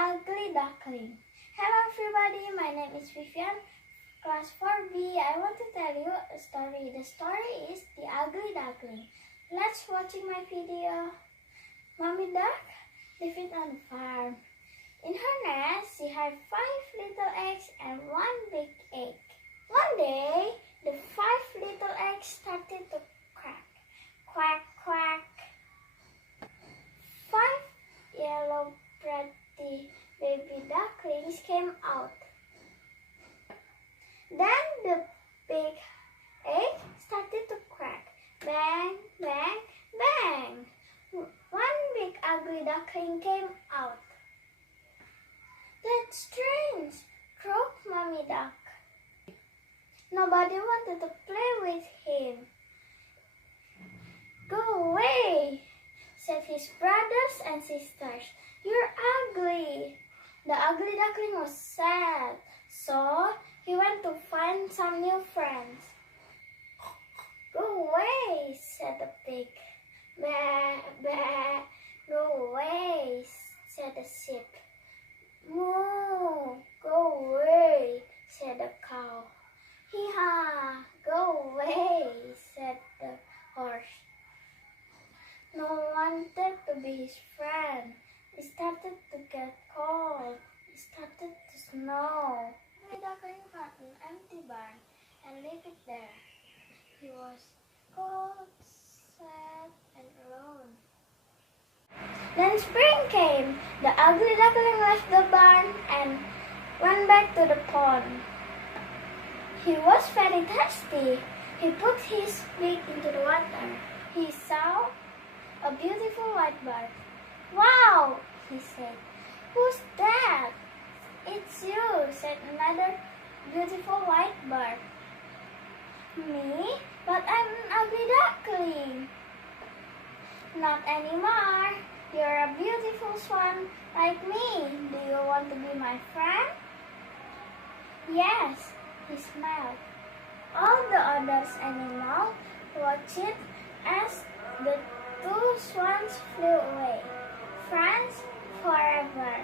ugly duckling. Hello everybody, my name is Vivian, class 4B. I want to tell you a story. The story is The Ugly Duckling. Let's watching my video. Mommy duck lived on a farm. In her nest, she had 5 little eggs and 1 big egg. One day, the 5 little eggs started to crack. Quack, quack. 5 yellow pretty baby ducklings came out. Then the big egg started to crack. Bang, bang, bang. 1 big ugly duckling came out. That's strange, croaked Mommy Duck. Nobody wanted to play with him. Go away, said his brothers and sisters. You're ugly. The ugly duckling was sad, so he went to find some new friends. Go away, said the pig. Bah, bah. Go away, said the sheep. Moo, go away, said the cow. Hee-haw, go away, said the horse. No one wanted to be his friend. It started to get cold. It started to snow. The duckling found an empty barn and lived there. He was cold, sad, and alone. Then spring came. The ugly duckling left the barn and went back to the pond. He was very thirsty. He put his beak into the water. He saw a beautiful white bird. Wow, he said. Who's that? It's you, said another beautiful white bird. Me? But I'm an ugly duckling. Not anymore. You're a beautiful swan like me. Do you want to be my friend? Yes, he smiled. All the other animals watched as the 2 swans flew away. Friends forever.